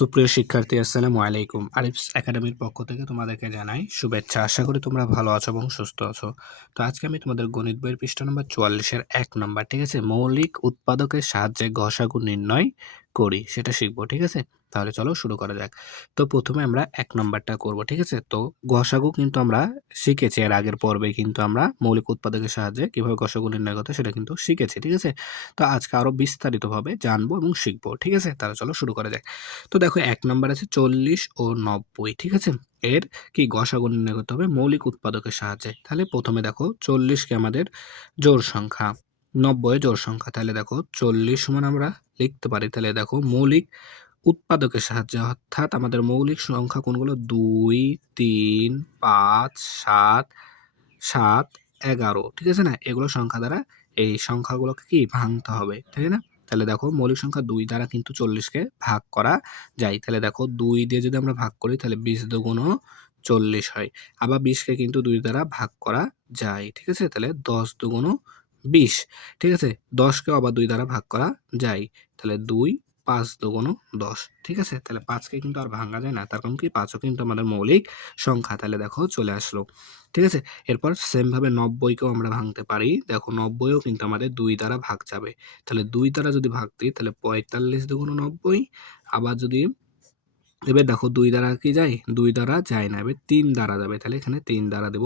সুপ্রিয় শিক্ষার্থী, আসসালামু আলাইকুম। আরিফস একাডেমির পক্ষ থেকে তোমাদেরকে জানাই শুভেচ্ছা। আশা করি তোমরা ভালো আছো এবং সুস্থ আছো। তো আজকে আমি তোমাদের গণিত বইয়ের পৃষ্ঠা নম্বর 44 এর 1 নম্বর, ঠিক আছে? মৌলিক উৎপাদকের সাহায্যে গসাগু নির্ণয় করি, সেটা শিখবো, ঠিক আছে? তাহলে চলো শুরু করা যাক। তো প্রথমে আমরা 1 নম্বরটা করব, ঠিক আছে? তো গসাগু কিন্তু আমরা শিখেছি এর আগের পর্বে, কিন্তু আমরা মৌলিক উৎপাদকের সাহায্যে কিভাবে গসাগু নির্ণয় করতে হয় সেটা কিন্তু শিখেছি, ঠিক আছে? তো আজকে আরো বিস্তারিতভাবে জানবো এবং শিখবো, ঠিক আছে? তাহলে চলো শুরু করা যাক। তো দেখো ১ নাম্বার আছে ৪০ ও ৯০, ঠিক আছে? এর কি গসাগু নির্ণয় করতে হবে মৌলিক উৎপাদকের সাহায্যে। তাহলে প্রথমে দেখো ৪০ কে আমাদের জোড় সংখ্যা, ৯০ জোড় সংখ্যা। তাহলে দেখো ৪০ সমান আমরা লিখতে পারি। তাহলে দেখো মৌলিক উৎপাদকের সাহায্যে, অর্থাৎ আমাদের মৌলিক সংখ্যা কোনগুলো? ২, ৩, ৫, ৭, ৭, ১১, ঠিক আছে না? এগুলো সংখ্যা দ্বারা এই সংখ্যাগুলোকে কি ভাঙতে হবে, তাই না? তাহলে দেখো মৌলিক সংখ্যা ২ দ্বারা কিন্তু ৪০ কে ভাগ করা যায়। তাহলে দেখো ২ দিয়ে যদি আমরা ভাগ করি তাহলে ২০ দুগুণ ৪০ হয়। আবার ২০ কে কিন্তু ২ দ্বারা ভাগ করা যায়, ঠিক আছে? তাহলে ১০ দুগুণ ২০, ঠিক আছে? ১০ কেও আবার ২ দ্বারা ভাগ করা যায়। তাহলে ২, ৫ দুগুণ ১০, ঠিক আছে? তাহলে ৫ কে কিন্তু আর ভাঙা যায় না। তার কারণ কি ৫ ও কিন্তু আমাদের মৌলিক সংখ্যা। তাহলে দেখো চলে আসলো, ঠিক আছে? এরপর সেম ভাবে ৯০ কেও আমরা ভাঙতে পারি। দেখো ৯০ ও কিন্তু আমাদের ২ দ্বারা ভাগ যাবে। তাহলে ২ দ্বারা যদি ভাগ দিই তাহলে ৪৫ দুগুণ ৯০। আবার যদি এবার দেখো ২ দ্বারা কি যায়? ২ দ্বারা যায় না। এবার ৩ দ্বারা যাবে। তাহলে এখানে ৩ দ্বারা দেব।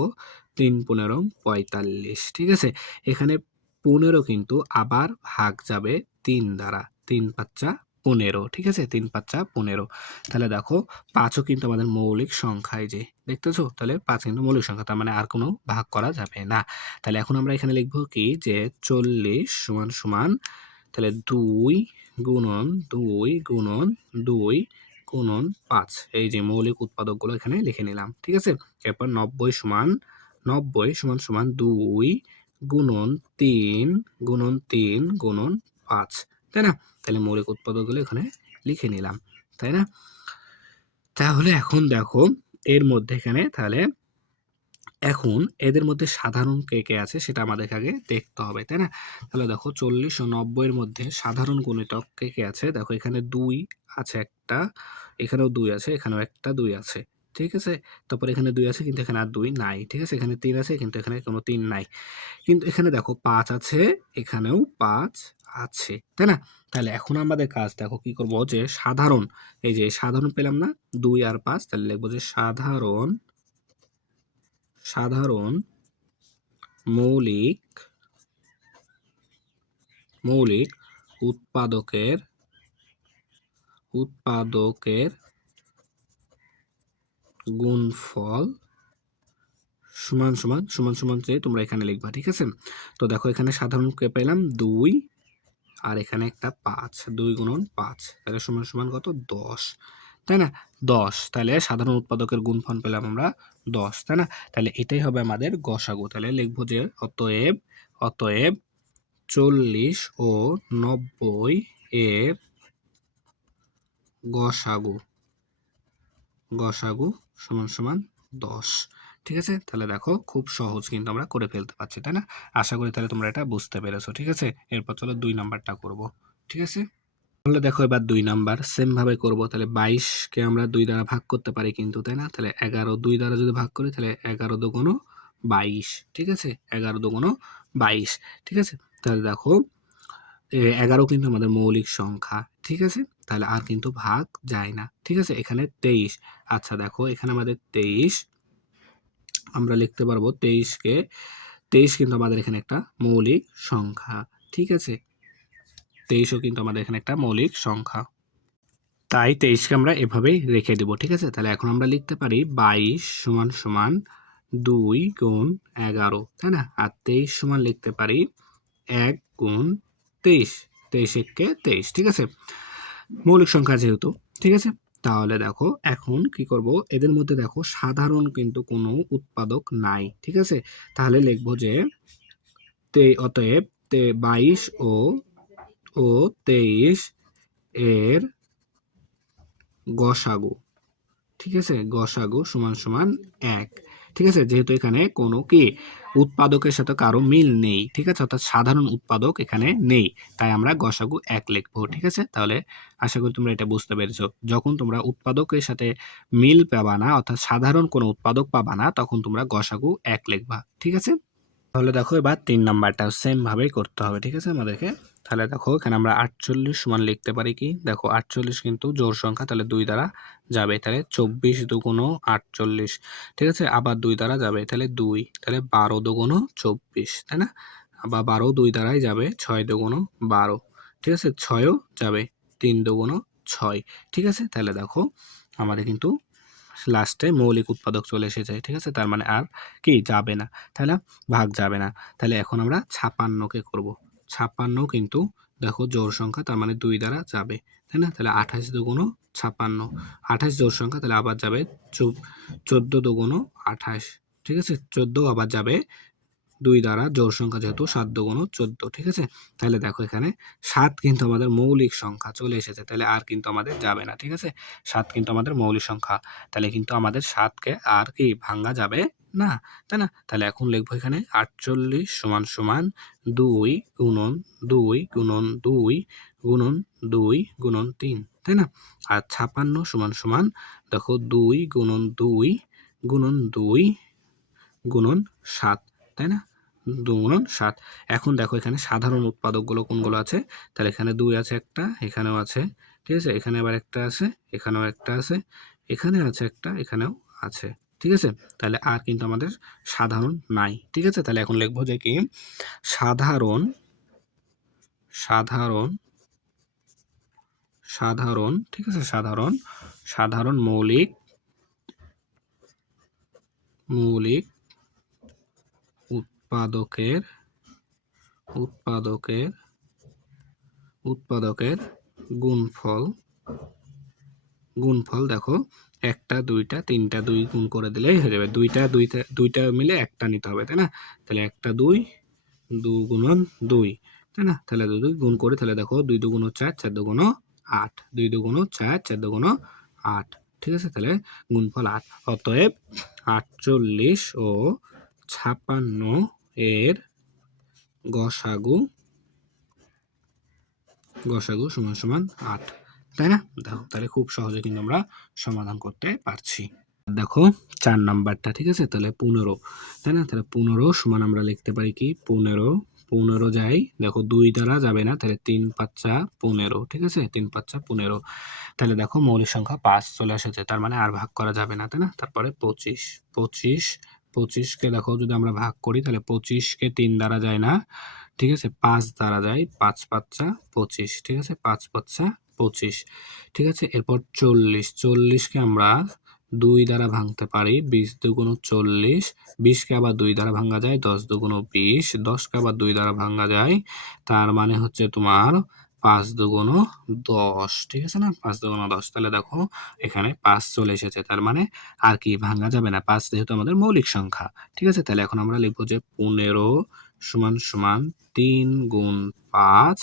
৩ ১৫ ৪৫, ঠিক আছে? এখানে ১৫ কিন্তু আবার ভাগ যাবে ৩ দ্বারা। ৩ ৫ ১৫, ঠিক আছে? ৩ ৫ ১৫। তাহলে দেখো ৫ ও কিন্তু আমাদের মৌলিক সংখ্যা, এই যে দেখতেছো? তাহলে ৫ কিন্তু মৌলিক সংখ্যা, তার মানে আর কোনো ভাগ করা যাবে না। তাহলে এখন আমরা এখানে লিখব কি যে ৪০ সমান সমান, তাহলে ২ গুণন ২ গুণন ২ গুণন ৫, এই যে মৌলিক উৎপাদকগুলো এখানে লিখে নিলাম, ঠিক আছে? এরপর ৯০ সমান ৯০ সমান সমান ২ গুণন ৩ গুণন ৩ গুণন ৫, তাই না? তাহলে মৌলিক উৎপাদকগুলো এখানে লিখে নিলাম, তাই না? তাহলে এখন দেখো এর মধ্যে এখানে তাহলে এখন এদের মধ্যে সাধারণ কে, কে আছে সেটা আমাদেরকে আগে দেখতে হবে, তাই না? তাহলে দেখো ৪০ ও ৯০ এর মধ্যে সাধারণ গুণিতক কে, কে আছে? দেখো এখানে ২ আছে একটা, এখানেও ২ আছে, এখানেও একটা ২ আছে। ঠিক আছে? তারপর এখানে ২ আছে কিন্তু এখানে আর ২ নাই। ঠিক আছে? এখানে ৩ আছে কিন্তু এখানে কোনো ৩ নাই। কিন্তু এখানে দেখো ৫ আছে, এখানেও ৫ আছে। তাই না? তাহলে এখন আমাদের কাজ দেখো কি করব, যে সাধারণ, এই যে সাধারণ পেলাম না? ২ আর ৫, তাহলে লিখব যে সাধারণ মৌলিক মৌলিক উৎপাদকের উৎপাদকের গুণফল সমান সমান সমান সমান যে তোমরা এখানে লিখবা। ঠিক আছে? তো দেখো এখানে সাধারণ কে পেলাম ২, আর এখানে একটা ৫, ২ গুণন ৫, তাহলে সমান সমান কত? ১০, তাই না? ১০, তাহলে সাধারণ উৎপাদকের গুণফল পেলাম আমরা ১০, তাই না? তাহলে এটাই হবে আমাদের গসাগু। তাহলে লিখবো যে অতএব ৪০ ও ৯০ এর গসাগু গসাগু সমান সমান ১০। ঠিক আছে? তাহলে দেখো খুব সহজ কিন্তু আমরা করে ফেলতে পারছি, তাই না? আশা করি তাহলে তোমরা এটা বুঝতে পেরেছো। ঠিক আছে? এরপর চলো ২ নাম্বারটা করব। ঠিক আছে? তাহলে দেখো এবার ২ নাম্বার সেম ভাবে করব। তাহলে ২২ কে আমরা ২ দ্বারা ভাগ করতে পারি কিন্তু, তাই না? তাহলে ১১ ২ দ্বারা যদি ভাগ করি তাহলে ১১ দুগুণ ২২। ঠিক আছে? ১১ দুগুণ ২২। ঠিক আছে? তাহলে দেখো ১১ কিন্তু আমাদের মৌলিক সংখ্যা। ঠিক আছে? তাহলে আর কিন্তু ভাগ যায় না। ঠিক আছে? এখানে ২৩। আচ্ছা দেখো এখানে আমাদের ২৩, আমরা লিখতে পারবো ২৩ কে, ২৩ কিন্তু আমাদের এখানে একটা মৌলিক সংখ্যা। ঠিক আছে? ২৩ ও কিন্তু আমাদের এখানে একটা মৌলিক সংখ্যা। তাই ২৩ কে আমরা এভাবেই রেখে দেব। ঠিক আছে? তাহলে এখন আমরা লিখতে পারি ২২ সমান সমান ২ গুণ ১১, তাই না? আর ২৩ সমান লিখতে পারি ১ গুণ ২৩। ২৩ একে ২৩। ঠিক আছে? মৌলিক সংখ্যা যেহেতু। ঠিক আছে? তাহলে দেখো এখন কি করব, এদের মধ্যে দেখো সাধারণ কিন্তু কোনো উৎপাদক নাই। ঠিক আছে? তাহলে লিখব যে অতএব ২২ ও ২৩ এর গসাগু। ঠিক আছে? গসাগু সমান সমান ১। ঠিক আছে? যেহেতু এখানে কোনো কি উৎপাদকের সাথে কারো মিল নেই, ঠিক আছে? অর্থাৎ সাধারণ উৎপাদক এখানে নেই, তাই আমরা গসাগু ১ লিখবো, ঠিক আছে? তাহলে আশা করি তোমরা এটা বুঝতে পেরেছো। যখন তোমরা উৎপাদকের সাথে মিল পাবা না, অর্থাৎ সাধারণ কোনো উৎপাদক পাবা না, তখন তোমরা গসাগু ১ লিখবা, ঠিক আছে? তাহলে দেখো এবার ৩ নাম্বারটাও সেম ভাবেই করতে হবে, ঠিক আছে আমাদেরকে? তাহলে দেখো এখানে আমরা ৪৮ সমান লিখতে পারি কি? দেখো ৪৮ কিন্তু জোড় সংখ্যা, তাহলে ২ দ্বারা যাবে। তাহলে ২৪ দুগুণ ৪৮, ঠিক আছে? আবার ২ দ্বারা যাবে, তাহলে ২, তাহলে ১২ দুগুণ ২৪, তাই না? আবার ১২ ২ দ্বারাই যাবে, ৬ দুগুণ ১২, ঠিক আছে? ৬ও যাবে, ৩ দুগুণ ৬, ঠিক আছে? তাহলে দেখো আমাদের কিন্তু লাস্টে মৌলিক উৎপাদক চলে এসেছে, ঠিক আছে? তার মানে আর কি যাবে না, তাই না? ভাগ যাবে না। তাহলে এখন আমরা ৫৬ কে করব। ৫৬ কিন্তু দেখো জোড় সংখ্যা, তার মানে ২ দ্বারা যাবে, তাই না? তাহলে ২৮ দুগুণ ৫৬, ২৮ জোড় সংখ্যা, তাহলে আবার যাবে ১৪ দুগুণ ২৮, ঠিক আছে? ১৪ আবার যাবে ২ দ্বারা, জোড় সংখ্যা যেহেতু, ৭ দুগুণ ১৪, ঠিক আছে? তাহলে দেখো এখানে ৭ কিন্তু আমাদের মৌলিক সংখ্যা চলে এসেছে, তাহলে আর কিন্তু আমাদের যাবে না, ঠিক আছে? ৭ কিন্তু আমাদের মৌলিক সংখ্যা, তাহলে কিন্তু আমাদের ৭ কে আর কি ভাঙা যাবে না, তাই না? তাহলে এখন লিখবো এখানে ৪৮ সমান সমান ২ গুণন ২ গুণন ২ গুণন ২ গুণন ৩, তাই না? আর ৫৬ সমান সমান দেখো ২ গুণন ২ গুণন ২ গুণন ৭, তাই না? ২ গুণন ৭। এখন দেখো এখানে সাধারণ উৎপাদকগুলো কোনগুলো আছে? তাহলে এখানে ২ আছে একটা, এখানেও আছে, ঠিক আছে? এখানে আবার একটা আছে, এখানেও একটা আছে, এখানে আছে একটা, এখানেও আছে, ঠিক আছে? তাহলে আর কিন্তু আমাদের সাধারণ নাই, ঠিক আছে? তাহলে এখন লিখবো যে কি সাধারণ সাধারণ সাধারণ ঠিক আছে? সাধারণ মৌলিক উৎপাদকের উৎপাদকের উৎপাদকের গুণফল দেখো ১টা ২টা ৩টা ২ গুণ করে দিলেই হয়ে যাবে। ২টা মিলে একটা নিতে হবে, তাই না? তাহলে ১টা ২, ২ গুণন ২, তাই না? তাহলে ২ গুণ করি, তাহলে দেখো ২ দুগুণ ৪, ৪ দুগুণ ৮, ২ দুগুণ ৪, ৪ দুগুণ ৮, ঠিক আছে? তাহলে গুণফল ৮। অতএব ৪৮ ও ৫৬ এর গসাগু সমান সমান ৮, তাই না? দেখো তাহলে খুব সহজে কিন্তু আমরা সমাধান করতে পারছি। দেখো ৪ নাম্বারটা, ঠিক আছে? তাহলে ১৫, তাই না? তাহলে ১৫ সমান আমরা লিখতে পারি কি ১৫ যাই, দেখো ২ দ্বারা যাবে না, তাহলে ৩ ৫ ১৫, ঠিক আছে? ৩ ৫ ১৫, তাহলে দেখো মৌলিক সংখ্যা ৫ চলে এসেছে, তার মানে আর ভাগ করা যাবে না, তাই না? তারপরে ২৫ কে দেখো যদি আমরা ভাগ করি, তাহলে ২৫ কে ৩ দ্বারা যায় না, ঠিক আছে? ৫ দ্বারা যায়, ৫ ৫ ২৫, ঠিক আছে? ৫ ৫ ২৫, ঠিক আছে? এরপর ৪০ কে আমরা ২ দ্বারা ভাঙতে পারি, ২০ দুগুণ ৪০, ২০ কে আবার ২ দ্বারা ভাঙা যায়, ১০ দুগুণ ২০, ১০ কে আবার ২ দ্বারা ভাঙা যায়, তার মানে হচ্ছে তোমার ৫ দুগুণ ১০, ঠিক আছে না? ৫ দুগুণ ১০, তাহলে দেখো এখানে ৫ চলে এসেছে, তার মানে আর কি ভাঙা যাবে না, ৫ যেহেতু আমাদের মৌলিক সংখ্যা, ঠিক আছে? তাহলে এখন আমরা লিখবো যে ১৫ সমান সমান ৩ গুণ ৫,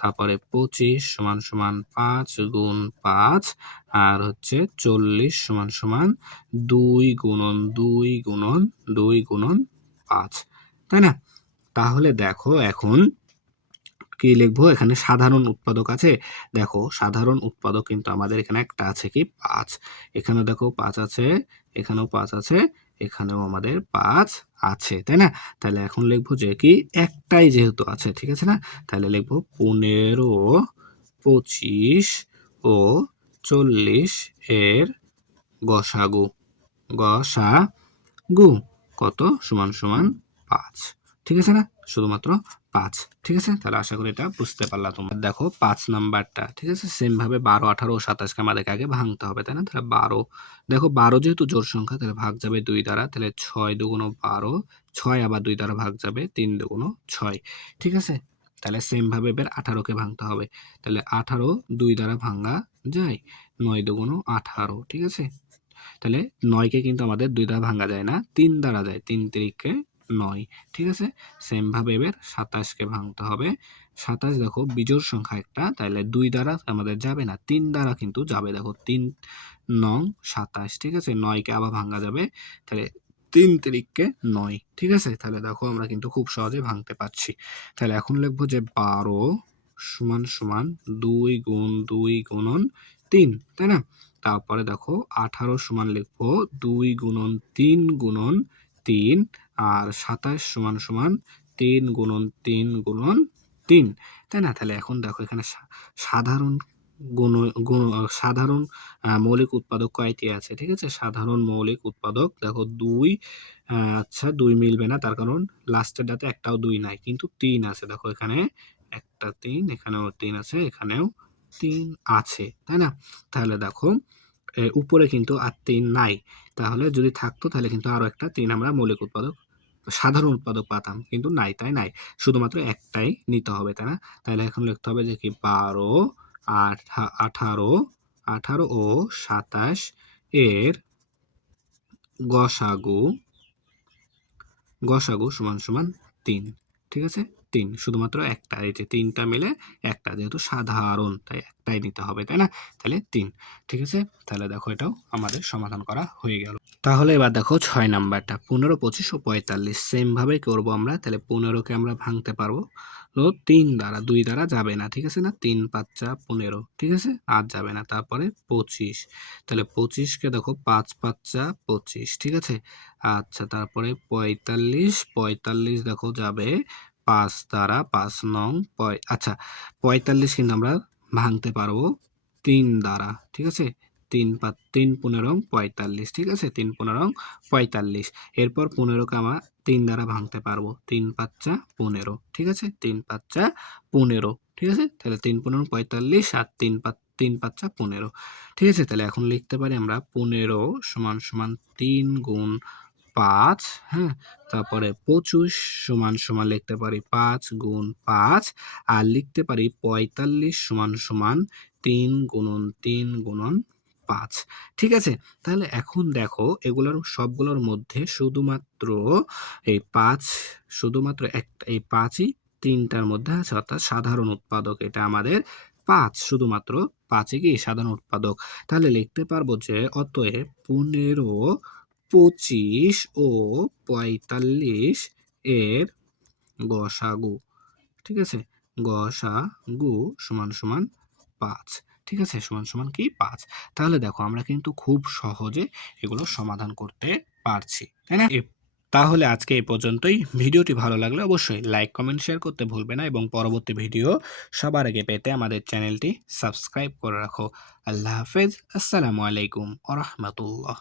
তারপরে ২৫ সমান সমান ৫ গুণ ৫, আর হচ্ছে ৪০ সমান সমান ২ গুণন ২ গুণন ২ গুণন ৫, তাই না? তাহলে দেখো এখন কি লিখবো? এখানে সাধারণ উৎপাদক আছে, দেখো সাধারণ উৎপাদক কিন্তু আমাদের এখানে একটা আছে কি ৫, এখানে দেখো ৫ আছে, এখানেও ৫ আছে, এখানেও আমাদের ৫ আছে, তাই না? তাহলে এখন লিখবো যে কি একটাই যেহেতু আছে, ঠিক আছে না? তাহলে লিখবো ১৫, ২৫ ও ৪০ এর গসাগু কত? সমান সমান ৫, ঠিক আছে না? শুধুমাত্র ৫, ঠিক আছে? তাহলে আশা করি এটা বুঝতে পারলা তোমরা। দেখো ৫ নাম্বারটা, ঠিক আছে? সেম ভাবে ১২, ১৮ ও ২৭ কে আমাদেরকে আগে ভাঙতে হবে, তাই না? তাহলে ১২, দেখো ১২ যেহেতু জোড় সংখ্যা, তাহলে ভাগ যাবে ২ দ্বারা, তাহলে ৬ দুগুণ ১২, ৬ আবার ২ দ্বারা ভাগ যাবে, ৩ দুগুণ ৬, ঠিক আছে? তাহলে সেম ভাবে এবার ১৮ কে ভাঙতে হবে, তাহলে ১৮ ২ দ্বারা ভাঙা যায়, ৯ দুগুণ ১৮, ঠিক আছে? তাহলে ৯ কে কিন্তু আমাদের ২ দ্বারা ভাঙা যায় না, ৩ দ্বারা যায়, ৩ তিরিকে ৯, ঠিক আছে? সেম ভাবে এবার ২৭ কে ভাঙতে হবে। ২৭ দেখো বিজোড় সংখ্যা একটা, তাহলে ২ দ্বারা আমাদের যাবে না, ৩ দ্বারা কিন্তু যাবে, দেখো ৩ নং ২৭, ঠিক আছে? ৯ কে আবার ভাঙা যাবে, তাহলে 3 তিরিককে 9, ঠিক আছে? তাহলে দেখো আমরা কিন্তু খুব সহজে ভাঙতে পারছি। তাহলে এখন লিখবো যে 12 = 2 গুণ 2 গুণন 3, তাই না? তারপরে দেখো 18 সমান লিখবো 2 গুণন 3 গুণন 3, আর 27 সমান 3 গুণন 3 গুণন 3, তাই না? তাহলে এখন দেখো এখানে সাধারণ গুণ গুণ সাধারণ মৌলিক উৎপাদক কয়টি আছে, ঠিক আছে? সাধারণ মৌলিক উৎপাদক দেখো 2, আচ্ছা 2 মিলবে না, তার কারণ লাস্টেরটাতে একটাও 2 নাই, কিন্তু 3 আছে। দেখো এখানে একটা 3, এখানেও 3 আছে, এখানেও 3 আছে, তাই না? তাহলে দেখো উপরে কিন্তু আর 3 নাই। তাহলে যদি থাকতো তাহলে কিন্তু আরো একটা 3 আমরা মৌলিক উৎপাদক সাধারণ উৎপাদক পাতাম। কিন্তু নাই, তাই নাই। শুধুমাত্র একটাই নিতে হবে, তাই না? তাহলে এখন লিখতে হবে যে কি 12, 18 ও 27 এর গসাগু সমান 3, ঠিক আছে? 3 শুধুমাত্র একটা, এই যে 3 টা মিলে একটা, যেহেতু সাধারণ তাই একটাই নিতে হবে, তাই না? তাহলে 3, ঠিক আছে? তাহলে দেখো এটাও আমাদের সমাধান করা হয়ে গেল। তাহলে এবার দেখো 6 নাম্বারটা 15, 25 ও 45 সেম ভাবে করব আমরা। তাহলে 15 কে আমরা ভাঙতে পারবো 3 দ্বারা, 2 দ্বারা যাবে না, ঠিক আছে না? 3 5 যা 15, ঠিক আছে? আর যাবে না। তারপরে 25, তাহলে 25 কে দেখো 5 5 যা 25, ঠিক আছে? আচ্ছা তারপরে 45 দেখো যাবে 5 দ্বারা, 5 নং আচ্ছা 45 কিন্তু আমরা ভাঙতে পারবো 3 দ্বারা, ঠিক আছে? 3 15 45, ঠিক আছে? 3 15 45। এরপর 15 কে আমরা 3 দ্বারা ভাঙতে পারবো। 3 5 যা 15, ঠিক আছে? 3 5 যা 15, ঠিক আছে? তাহলে 3 15 45 আর 3 5 যা 15, ঠিক আছে? তাহলে এখন লিখতে পারি আমরা 15 = 3 গুণ 5, হ্যাঁ? তারপরে 25 লিখতে পারি 5 গুণ 5, আর লিখতে পারি 45 = 3 গুণন 3 গুণন 5, ঠিক আছে? তাহলে এখন দেখো এগুলোর সবগুলোর মধ্যে শুধুমাত্র এই 5, শুধুমাত্র একটা, এই 5ই 3টার মধ্যে আছে, অর্থাৎ সাধারণ উৎপাদক এটা আমাদের 5, শুধুমাত্র 5ই কি সাধারণ উৎপাদক। তাহলে লিখতে পারবো যে অতএব 15, 25 ও 45 এর গসাগু, ঠিক আছে? গসাগু সমান 5, ঠিক আছে? সমান কি 5। তাহলে দেখো আমরা কিন্তু খুব সহজে এগুলো সমাধান করতে পারছি, তাই না? তাহলে আজকে এই পর্যন্তই। ভিডিওটি ভালো লাগলে অবশ্যই লাইক, কমেন্ট, শেয়ার করতে ভুলবে না, এবং পরবর্তী ভিডিও সবার আগে পেতে আমাদের চ্যানেলটি সাবস্ক্রাইব করে রাখো। আল্লাহ হাফেজ। আসসালামু আলাইকুম ওয়া রাহমাতুল্লাহ।